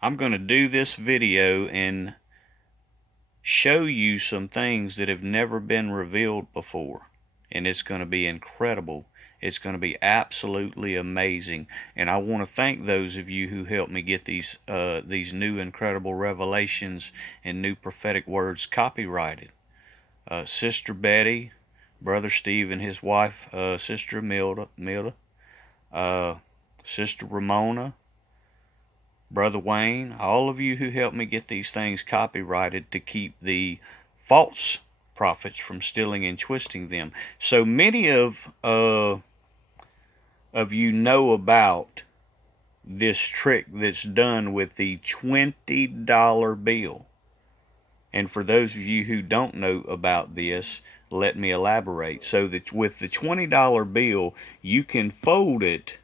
I'm going to do this video and show you some things that have never been revealed before. And it's going to be incredible. It's going to be absolutely amazing. And I want to thank those of you who helped me get these new incredible revelations and new prophetic words copyrighted. Sister Betty, Brother Steve and his wife, Sister Milda, Sister Ramona, Brother Wayne, all of you who helped me get these things copyrighted to keep the false prophets from stealing and twisting them. So many of you know about this trick that's done with the $20 bill. And for those of you who don't know about this, let me elaborate. So that with the $20 bill, you can fold it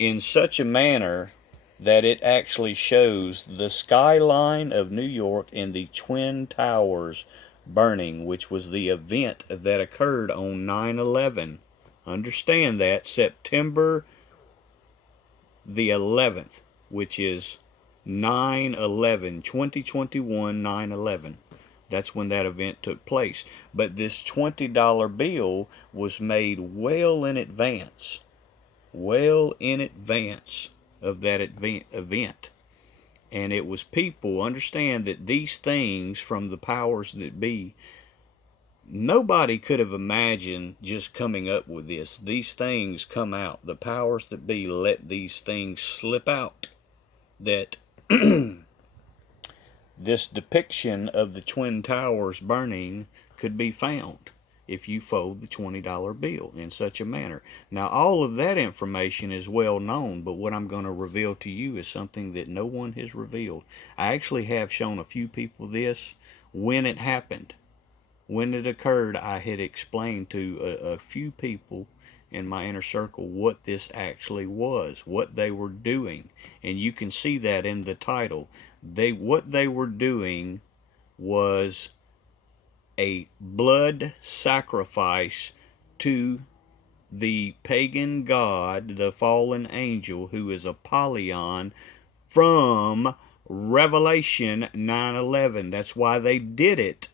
in such a manner that it actually shows the skyline of New York and the Twin Towers burning, which was the event that occurred on 9/11. Understand that, September the 11th, which is 9/11, 2021, 9/11. That's when that event took place. But this $20 bill was made well in advance of that event. And it was people, understand that these things from the powers that be, nobody could have imagined just coming up with this. These things come out. The powers that be let these things slip out. That this depiction of the Twin Towers burning could be found if you fold the $20 bill in such a manner. Now, all of that information is well known, but what I'm going to reveal to you is something that no one has revealed. I actually have shown a few people this when it happened. When it occurred, I had explained to a few people in my inner circle what this actually was, what they were doing. And you can see that in the title. What they were doing was a blood sacrifice to the pagan god, the fallen angel, who is Apollyon, from Revelation 9/11. That's why they did it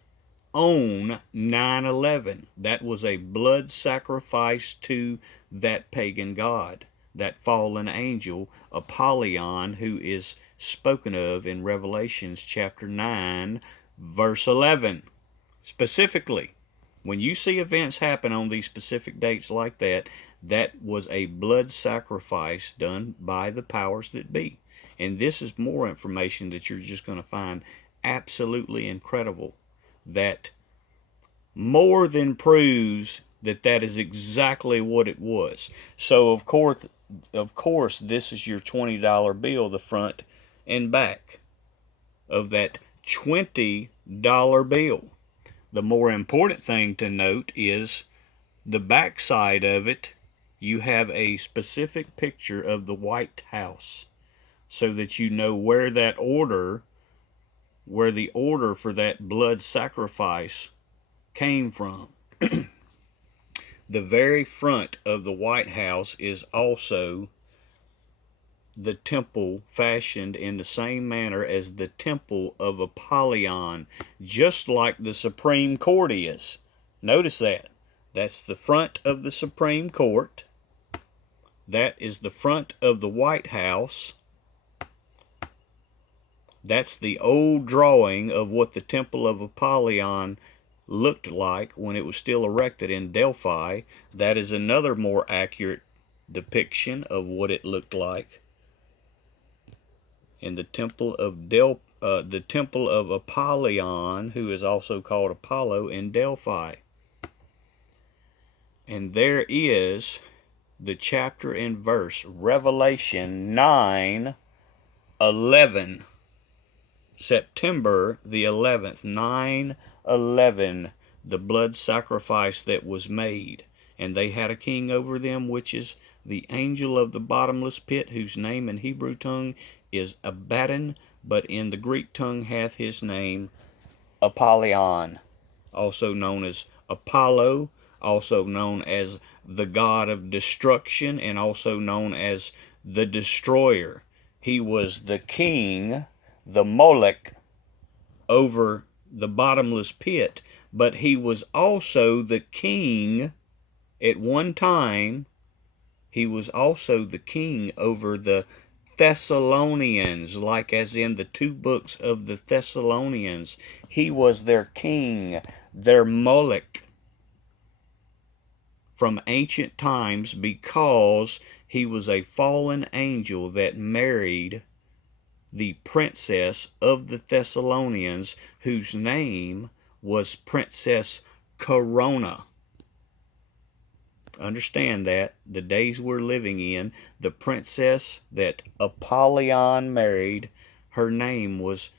on 9/11. That was a blood sacrifice to that pagan god, that fallen angel, Apollyon, who is spoken of in Revelations chapter 9, verse 11. Specifically, when you see events happen on these specific dates like that, that was a blood sacrifice done by the powers that be. And this is more information that you're just going to find absolutely incredible, that more than proves that that is exactly what it was. So of course this is your $20 bill, the front and back of that $20 bill. The more important thing to note is the back side of it. You have a specific picture of the White House, so that you know where the order for that blood sacrifice came from. The very front of the White House is also the temple, fashioned in the same manner as the temple of Apollyon, just like the Supreme Court is. Notice that. That's the front of the Supreme Court. That is the front of the White House. That's the old drawing of what the temple of Apollyon looked like when it was still erected in Delphi. That is another more accurate depiction of what it looked like. In the temple of Apollyon, who is also called Apollo, in Delphi. And there is the chapter and verse, Revelation 9:11. September the 11th, 9/11, the blood sacrifice that was made. And they had a king over them, which is the angel of the bottomless pit, whose name in Hebrew tongue is Abaddon, but in the Greek tongue hath his name Apollyon, also known as Apollo, also known as the god of destruction, and also known as the destroyer. He was the king, the Molech, over the bottomless pit, but he was also the king at one time. He was also the king over the Thessalonians, like as in the two books of the Thessalonians. He was their king, their Molech from ancient times, because he was a fallen angel that married the princess of the Thessalonians, whose name was Princess Corona. Understand that the days we're living in, the princess that Apollyon married, her name was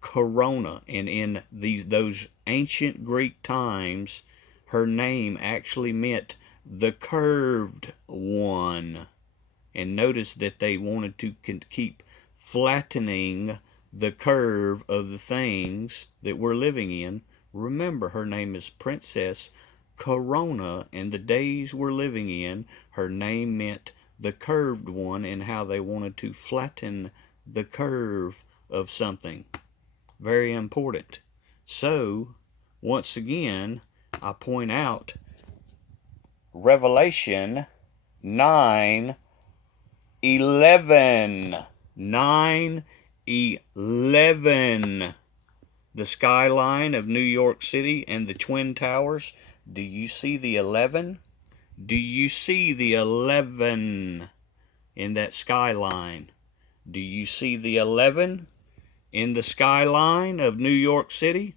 Corona, and in those ancient Greek times, her name actually meant the curved one. And notice that they wanted to keep flattening the curve of the things that we're living in. Remember, her name is Princess Corona, and the days we're living in, her name meant the curved one, and how they wanted to flatten the curve of something. Very important. So, once again, I point out Revelation 9:11. 9:11. The skyline of New York City and the Twin Towers. Do you see the 11? Do you see the 11 in that skyline? Do you see the 11 in the skyline of New York City?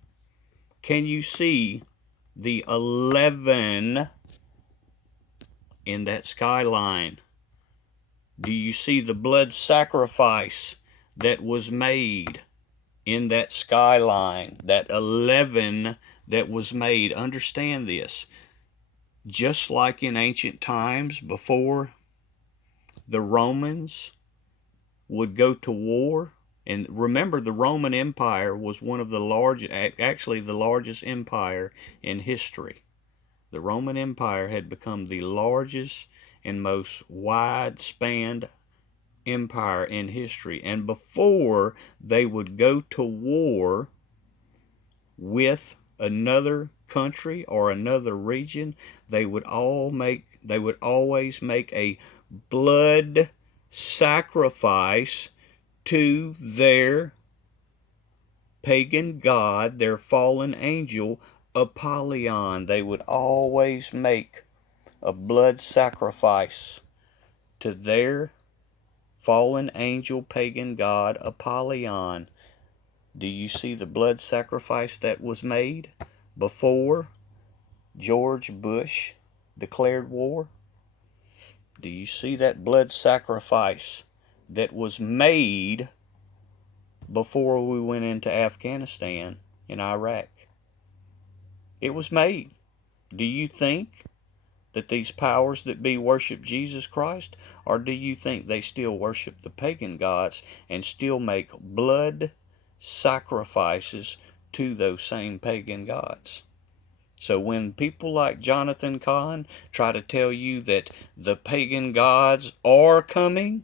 Can you see the 11 in that skyline? Do you see the blood sacrifice that was made in that skyline? That 11 that was made. Understand this. Just like in ancient times, before the Romans would go to war, and remember, the Roman Empire was one of the largest, actually the largest empire in history. The Roman Empire had become the largest and most wide-spanned empire in history. And before they would go to war with another country or another region, they would always make a blood sacrifice to their pagan god, their fallen angel, Apollyon. They would always make a blood sacrifice to their fallen angel, pagan god, Apollyon. Do you see the blood sacrifice that was made before George Bush declared war? Do you see that blood sacrifice that was made before we went into Afghanistan and Iraq? It was made. Do you think that these powers that be worship Jesus Christ, or do you think they still worship the pagan gods and still make blood sacrifices to those same pagan gods? So when people like Jonathan Cahn try to tell you that the pagan gods are coming,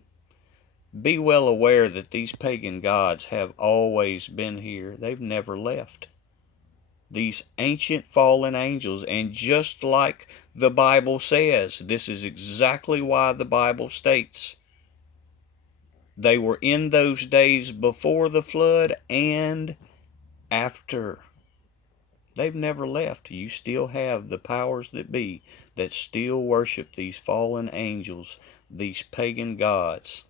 be well aware that these pagan gods have always been here. They've never left. These ancient fallen angels, and just like the Bible says, this is exactly why the Bible states they were in those days before the flood and after. They've never left. You still have the powers that be that still worship these fallen angels, these pagan gods.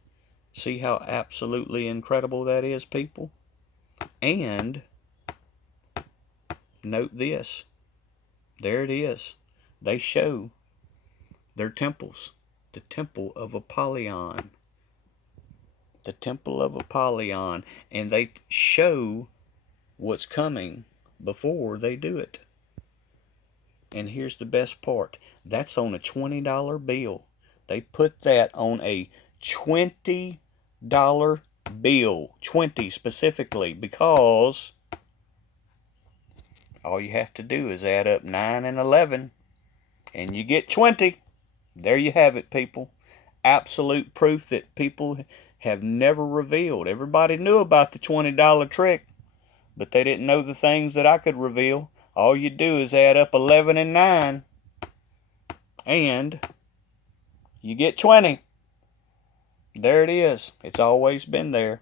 See how absolutely incredible that is, people? And note this. There it is. They show their temples. The temple of Apollyon. The temple of Apollyon. And they show what's coming before they do it. And here's the best part. That's on a $20 bill. They put that on a $20 bill. 20 specifically, because all you have to do is add up 9 and 11 and you get 20. There you have it, people. Absolute proof that people have never revealed. Everybody knew about the $20 trick, but they didn't know the things that I could reveal. All you do is add up 11 and 9, and you get 20. There it is. It's always been there.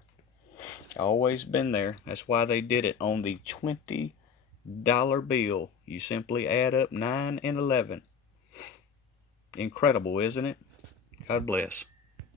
Always been there. That's why they did it on the $20 bill. You simply add up 9 and 11. Incredible, isn't it? God bless.